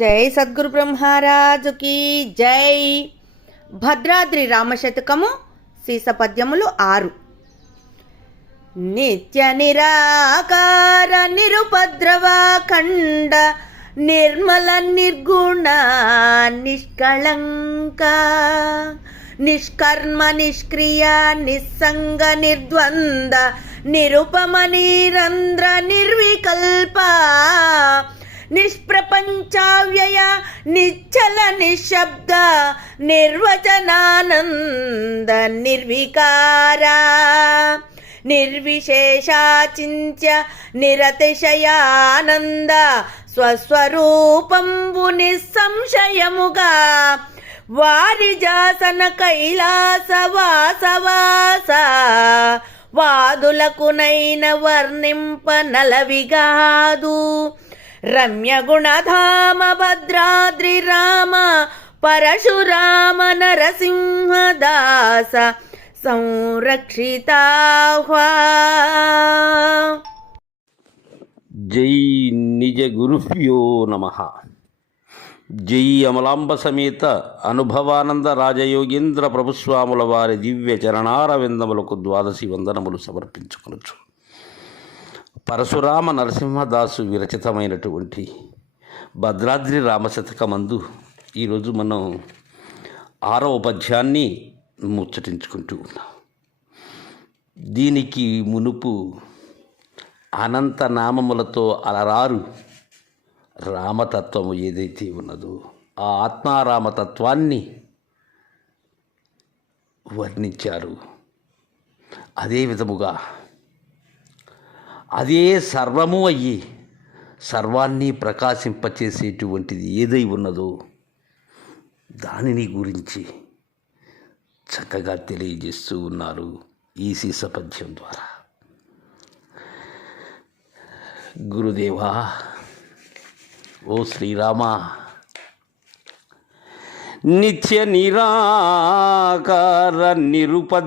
జై సద్గురు బ్రహ్మరాజుకి జై. భద్రాద్రి రామశతకము సీసపద్యములు ఆరు. నిత్య నిరాకార నిరుపద్రవాఖండ నిర్మల నిర్గుణ నిష్కళంక నిష్కర్మ నిష్క్రియ నిస్సంగ నిర్ద్వంద నిరుపమ నిరంధ్ర నిర్వికల్ప నిశ్చల నిశ్శబ్ద నిర్వచనానంద నిర్వికారా. నిర్విశేషాచింత్య నిరతిశయానంద స్వస్వరూపంబు నిస్సంశయముగా. వారిజాసన కైలాస వాసవాస వాదులకునైన వర్ణింప నలవిగాదు. రమ్య గుణధామ భద్రాద్రి రామ పరశురామ నరసింహదాస సంరక్షితాహ్వా జై నిజ గురుభ్యో నమ జై అమలాంబ సమేత అనుభవానంద రాజయోగేంద్ర ప్రభుస్వాముల వారి దివ్య చరణారవిందములకు ద్వాదశి వందనములు సమర్పించుకొనొచ్చు పరశురామ నరసింహదాసు విరచితమైనటువంటి భద్రాద్రి రామశతకమందు ఈరోజు మనం ఆరవ పద్యాన్ని ముచ్చటించుకుంటూ ఉన్నాం. దీనికి మునుపు అనంత నామములతో అలరారు రామతత్వము ఏదైతే ఉన్నదో ఆ ఆత్మారామతత్వాన్ని వర్ణించారు. అదే విధముగా అదే సర్వము అయ్యి సర్వాన్ని ప్రకాశింపచేసేటువంటిది ఏదై ఉన్నదో దానిని గురించి చక్కగా తెలియజేస్తూ ఉన్నారు ఈ సీసపద్యం ద్వారా. గురుదేవా ఓ శ్రీరామ నిత్య నిరాకార నిరుపద్రవాకండ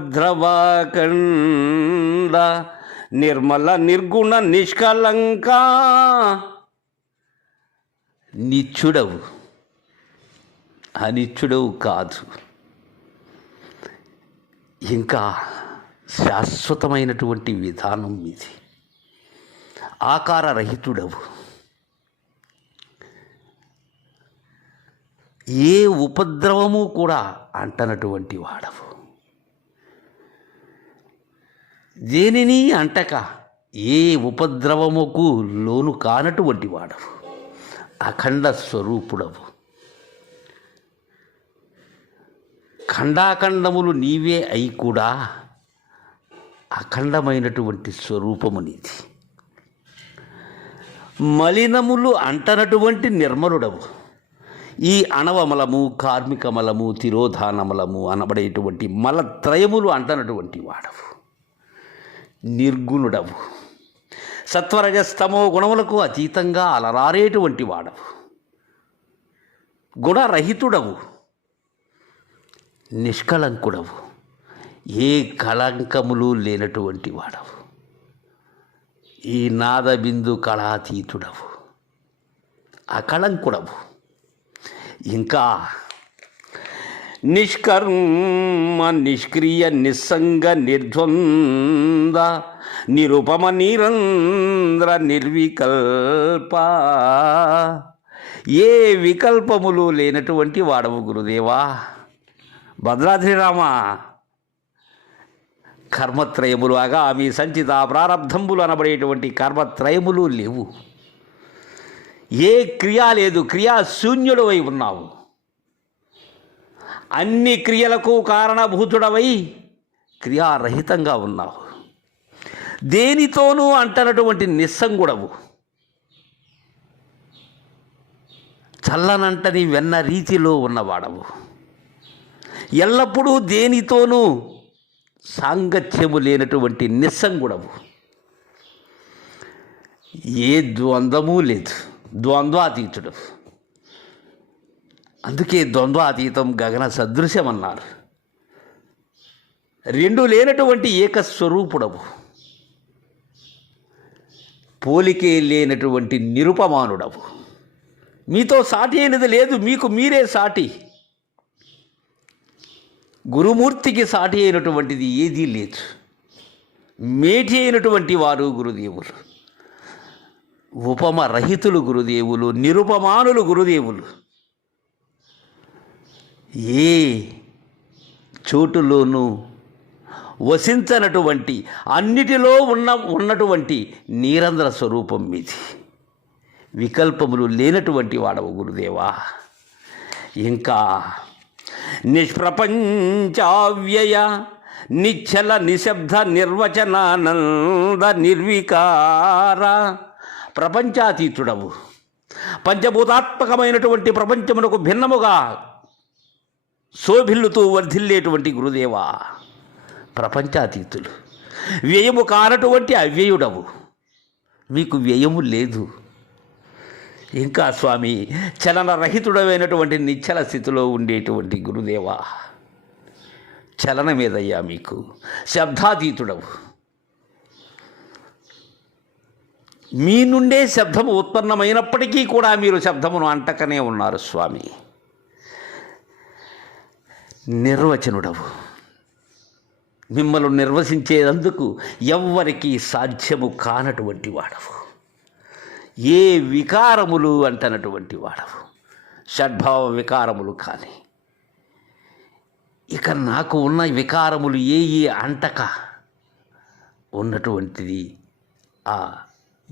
నిర్మల నిర్గుణ నిష్కలంక. నిచ్చుడవు. అనిచ్చుడవు కాదు. ఇంకా శాశ్వతమైనటువంటి విధానం ఇది. ఆకారరహితుడవు. ఏ ఉపద్రవము కూడా అంటనటువంటి వాడవు. దేనిని అంటక? ఏ ఉపద్రవముకు లోను కానటువంటి వాడవు అఖండ స్వరూపుడవు. ఖండాఖండములు నీవే అయి కూడా అఖండమైనటువంటి స్వరూపము నీది. మలినములు అంటనటువంటి నిర్మలుడవు. ఈ అణవమలము కార్మికమలము తిరోధానమలము అనబడేటువంటి మలత్రయములు అంటనటువంటి వాడవు. నిర్గుణుడవు. సత్వరజస్తమో గుణములకు అతీతంగా అలరారేటువంటి వాడవు. గుణరహితుడవు. నిష్కళంకుడవు. ఏ కళంకములు లేనటువంటి వాడవు. ఈ నాదబిందు కళాతీతుడవు. అకళంకుడవు. ఇంకా నిష్కర్మ నిష్క్రియ నిస్సంగ నిర్ద్వంద నిరుపమ నిరంధ్ర నిర్వికల్ప. ఏ వికల్పములు లేనటువంటి వాడవు గురుదేవా? భద్రాద్రి రామ కర్మత్రయములు ఆగామి సంచిత ప్రారంధంబులు అనబడేటువంటి కర్మత్రయములు లేవు. ఏ క్రియ లేదు క్రియా శూన్యుడవై ఉన్నావు. అన్ని క్రియలకు కారణభూతుడవై క్రియారహితంగా ఉన్నావు. దేనితోనూ అంటనటువంటి నిస్సంగుడవు. చల్లనంటని వెన్న రీతిలో ఉన్నవాడవు. ఎల్లప్పుడూ దేనితోనూ సాంగత్యము లేనటువంటి నిస్సంగుడవు. ఏ ద్వంద్వము లేదు. ద్వంద్వాతీతుడు. అందుకే ద్వంద్వాతీతం గగన సదృశ్యం అన్నారు రెండు లేనటువంటి ఏకస్వరూపుడవు పోలికే లేనటువంటి నిరుపమానుడవు. మీతో సాటి అయినది లేదు మీకు మీరే సాటి. గురుమూర్తికి సాటి అయినటువంటిది ఏదీ లేదు. మేటి అయినటువంటి వారు గురుదేవులు. ఉపమ రహితులు గురుదేవులు నిరుపమానులు గురుదేవులు. ఏ చోటులోనూ వసించనటువంటి అన్నిటిలో ఉన్న ఉన్నటువంటి నీరంధ్ర స్వరూపం మీది. వికల్పములు లేనటువంటి వాడవు గురుదేవా. ఇంకా నిష్ప్రపంచావ్యయ నిశ్చల నిశ్శబ్ద నిర్వచనానంద నిర్వికార ప్రపంచాతీతుడవు. పంచభూతాత్మకమైనటువంటి ప్రపంచమునకు భిన్నముగా శోభిల్లుతూ వర్ధిల్లేటువంటి గురుదేవా ప్రపంచాతీతులు. వ్యయము కానటువంటి అవ్యయుడవు. మీకు వ్యయము లేదు. ఇంకా స్వామి చలనరహితుడమైనటువంటి నిశ్చల స్థితిలో ఉండేటువంటి గురుదేవా చలనమేదయ్యా మీకు? శబ్దాతీతుడవు. మీ నుండే శబ్దము ఉత్పన్నమైనప్పటికీ కూడా మీరు శబ్దమును అంటకనే ఉన్నారు స్వామి. నిర్వచనుడవు. మిమ్మల్ని నిర్వచించేందుకు ఎవ్వరికీ సాధ్యము కానటువంటి వాడవు. ఏ వికారములు అంటనటువంటి వాడవు. షడ్భావ వికారములు కానీ. ఇక నాకు ఉన్న వికారములు ఏ ఏ అంటక ఉన్నటువంటిది ఆ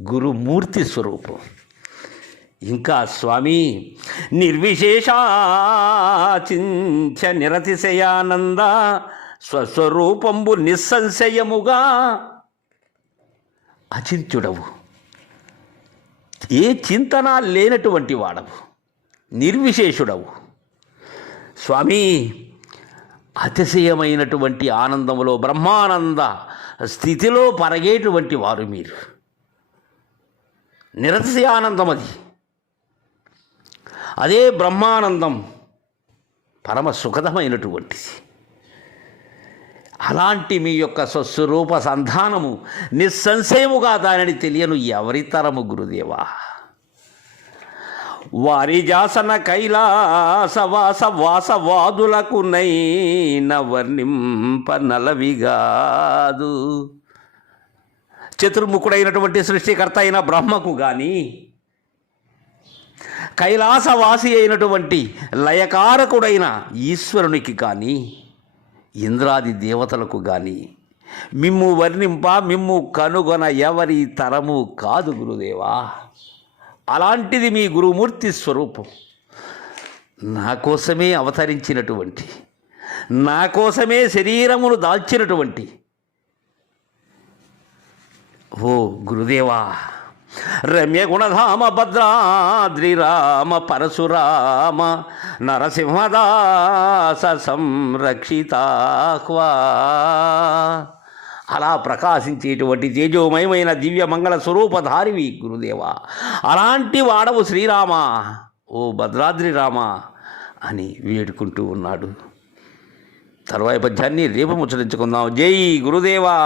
గురుమూర్తి స్వరూపం. ఇంకా స్వామి నిర్విశేషాచించ నిరతిశయానంద స్వస్వరూపంబు నిస్సంశయముగా. అచించుడవు ఏ చింతన లేనటువంటి వాడవు. నిర్విశేషుడవు. స్వామి అతిశయమైనటువంటి ఆనందములో బ్రహ్మానంద స్థితిలో పరగేటువంటి వారు మీరు. నిరతిశయ ఆనందం అది అదే బ్రహ్మానందం పరమ సుఖదమైనటువంటిది అలాంటి మీ యొక్క స్వస్వరూప సంధానము నిస్సంశయముగా దానిని తెలియను ఎవరి తరము గురుదేవా? వారి జాసన కైలాసవాస వాసవాదులకు నైన వర్ణింప నలవిగాదు చతుర్ముఖుడైనటువంటి సృష్టికర్త అయిన బ్రహ్మకు కానీ కైలాసవాసి అయినటువంటి లయకారకుడైన ఈశ్వరునికి కానీ ఇంద్రాది దేవతలకు కానీ మిమ్ము వర్ణింప మిమ్ము కనుగొన ఎవరి తరము కాదు గురుదేవా. అలాంటిది మీ గురుమూర్తి స్వరూపం. నా కోసమే అవతరించినటువంటి నా కోసమే శరీరమును దాల్చినటువంటి. ఓ గురుదేవా రమ్య గుణధామ భద్రాద్రి రామ పరశురామ నరసింహదాస సంరక్షితాహ్వా. అలా ప్రకాశించేటువంటి తేజోమయమైన దివ్య మంగళ స్వరూపధారివి గురుదేవా. అలాంటి వాడవు శ్రీరామ ఓ భద్రాద్రి రామ అని వేడుకుంటూ ఉన్నాడు. తర్వాయి పద్యాన్ని రేపు ముచ్చరించుకుందాం జై గురుదేవా.